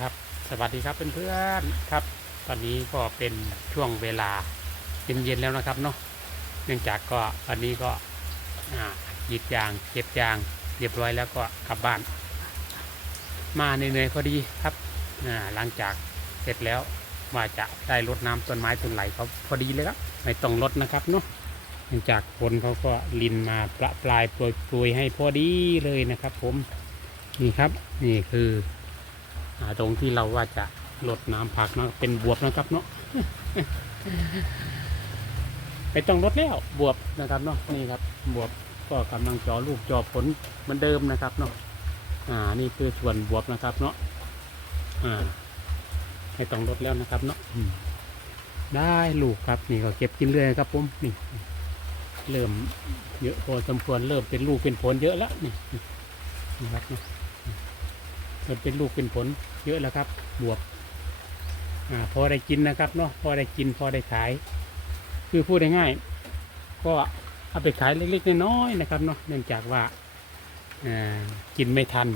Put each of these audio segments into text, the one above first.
ครับ สวัสดีครับเพื่อนๆครับ ตอนนี้ก็เป็นช่วงเวลาเย็นๆแล้วนะครับเนาะเนื่องจากก็วันนี้ก็หยิบยางเก็บยางเรียบร้อยแล้วก็กลับบ้าน มาเหนื่อยๆพอดีครับหลังจากเสร็จแล้วว่าจะได้รดน้ำต้นไม้ต้นไหลเขาพอดีเลยครับไม่ต้องรดนะครับเนาะเนื่องจากฝนเขาก็ลินมาประปลายโปรยๆให้พอดีเลยนะครับ ผมนี่ครับนี่คือ ตรงที่เราว่าจะลดน้ำผักเนาะเป็นบวบนะครับเนาะไม่ต้องลดแล้วบวบนะครับเนาะนี่ครับบวบก็กำลังจอลูกจอผลเหมือนเดิมนะครับเนาะอ่านี่คือส่วนบวบนะครับเนาะอ่าไม่ต้องลดแล้วนะครับเนาะได้ลูกครับนี่ก็เก็บกินเรื่อยครับผมนี่เริ่มเยอะพอสมควรเริ่มเป็นลูกเป็นผลเยอะแล้วนี่นี่ครับเนาะ มันเป็นลูกเป็นผลเยอะแล้วครับบวบอพอได้กินนะครับเนาะพอได้กินพอได้ขาย คือพูดง่ายๆก็เอาไปขายเล็กๆน้อยๆนะครับเนาะเนื่องจากว่ากินไม่ทัน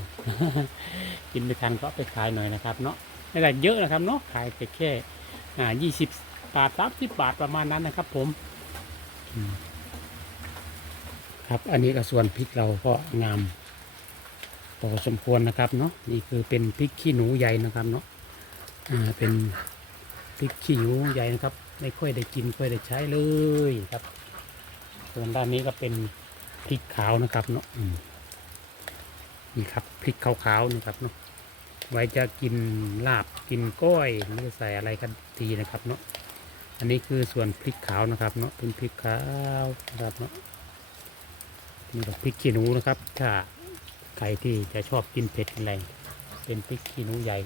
กินไม่ทันก็ไปขายหน่อยนะครับเนาะไม่ได้เยอะนะครับเนาะขายไปแค่ยี่สิบบาทสามสิบบาทประมาณนั้นนะครับ ผมครับอันนี้ก็ส่วนพริกเราก็งาม พอสมควรนะครับเนาะนี่คือเป็นพริกขี้หนูใหญ่นะครับเนาะอ่าเป็นพริกขี้หนูใหญ่นะครับ ไม่ค่อยได้กินค่อยได้ใช้เลยครับ ส่วนด้านนี้ก็เป็นพริกขาวนะครับเนาะนี่ครับพริกขาวๆนะครับเนาะไว้จะกินลาบกินก้อยหรือใส่อะไรกันทีนะครับเนาะอันนี้คือส่วนพริกขาวนะครับเนาะเป็นพริกขาวนะครับเนาะนี่ก็พริกขี้หนูนะครับถ้า ใครที่จะชอบกินเผ็ดอะไร เป็นพริกขี้หนูใหญ่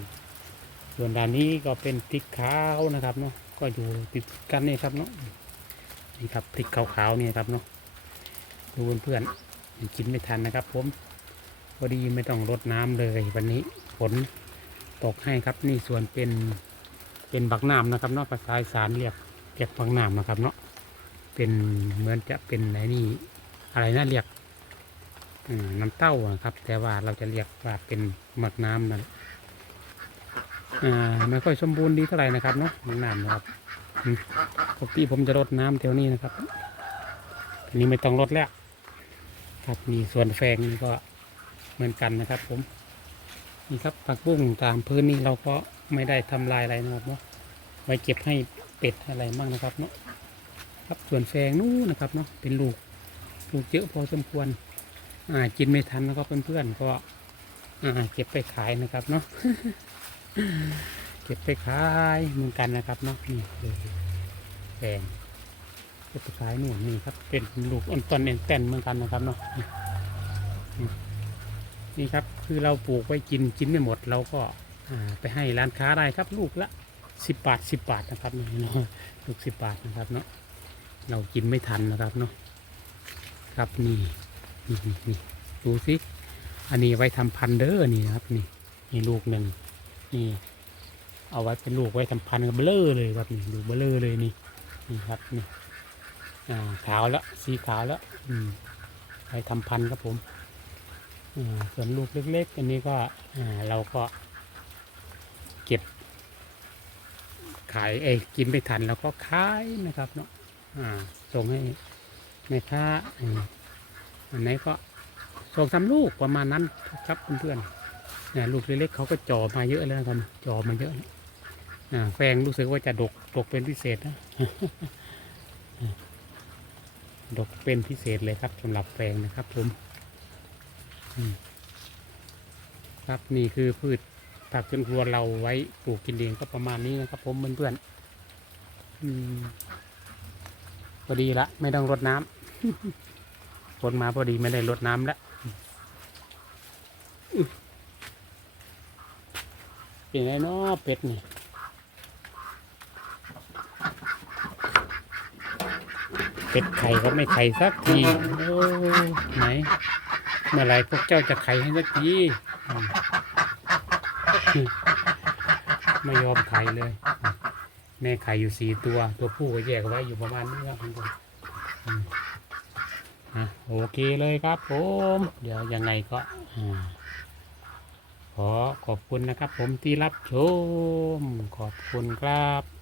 ส่วนด้านนี้ก็เป็นพริกขาวนะครับเนาะ ก็อยู่ติดกันนี่ครับเนาะ นี่ครับพริกขาวๆนี่ครับเนาะ ดูเพื่อนๆยังกินไม่ทันนะครับ ผม พอดีไม่ต้องรดน้ำเลยวันนี้ฝนตกให้ครับ นี่ส่วนเป็นเป็นบักน้ำนะครับเนาะภาษาอีสานเรียกเรียกบักน้ำนะครับเนาะ เป็นเหมือนจะเป็นไหนนี่อะไรนะเรียก น้ำเต้าอะครับ แต่ว่าเราจะเรียกว่าเป็นหมักน้ำนั่นอ่าไม่ค่อยสมบูรณ์ดีเท่าไหร่นะครับเนาะหมักน้ำนะครับปกติผมจะรดน้ำแถวนี้นะครับอันนี้ไม่ต้องรดแล้ว ครับนี่ส่วนแฟงนี่ก็เหมือนกันนะครับ ผมนี่ครับผักบุ้งตามพื้นนี่เราก็ไม่ได้ทำลายอะไรนะครับเนาะไว้เก็บให้เป็ดอะไรบ้างนะครับเนาะครับส่วนแฟงนู้นนะครับเนาะเป็นลูกลูกเยอะพอสมควร กินไม่ทันแล้วก็เพื่อนๆก็เก็บไปขายนะครับเนาะเก็บไปขายเหมือนกันนะครับเนาะนี่เลยแปลงเก็บไปขายหนูนี่ครับ เป็นลูกอ่อนต้นเอ็นแตนเหมือนกันนะครับเนาะนี่ครับคือเราปลูกไว้กินกินไม่หมดเราก็ไปให้ร้านค้าได้ครับ ลูกละสิบบาทสิบบาทนะครับนี่เนาะลูกสิบบาทนะครับเนาะเรากินไม่ทันนะครับเนาะครับนี่ ดูสิ อันนี้ไว้ทำพันเด้อนี่นะครับ นี่นี่ลูกหนึ่งนี่ เอาไว้เป็นลูกไว้ทำพันกับเบลอเลยครับนี่ดูเบลอเลยนี่นี่ครับนี่อ่าขาวแล้วสีขาวแล้ว อืมไว้ทำพันครับผมอ่าส่วนลูกเล็กๆอันนี้ก็อ่าเราก็ เก็บ ขายเอ้กินไม่ทันแล้วก็ขายนะครับเนาะอ่าส่งให้แม่ค้า อันไหนก็สองสามลูกประมาณนั้นครับเพื่อนๆเนี่ยลูกเล็กๆเขาก็จ่อมาเยอะแล้วนะครับจ่อมาเยอะแล้วอ่าแฟงรู้สึกว่าจะดกดกเป็นพิเศษนะดกเป็นพิเศษเลยครับสำหรับแฟงนะครับผมครับนี่คือพืชผักสวนครัวเราไว้ปลูกกินเองก็ประมาณนี้นะครับ ผมเพื่อนๆอืมพอดีละไม่ต้องรดน้ำ ฝนมาพอดีไม่ได้ลดน้ำแล้วเป็นไงเนาะเป็ดนี่เป็ดไข่ก็ไม่ไข่สักทีโอ้ไหนเมื่อไรพวกเจ้าจะไข่ให้สักทีไม่ยอมไข่เลย แม่ไข่อยู่สี่ตัว ตัวผู้ก็แยกไว้อยู่ประมาณนี้ครับคุณผู้ชม อะโอเคเลยครับผม เดี๋ยวยังไงก็ขอขอบคุณนะครับผมที่รับชม ขอบคุณครับ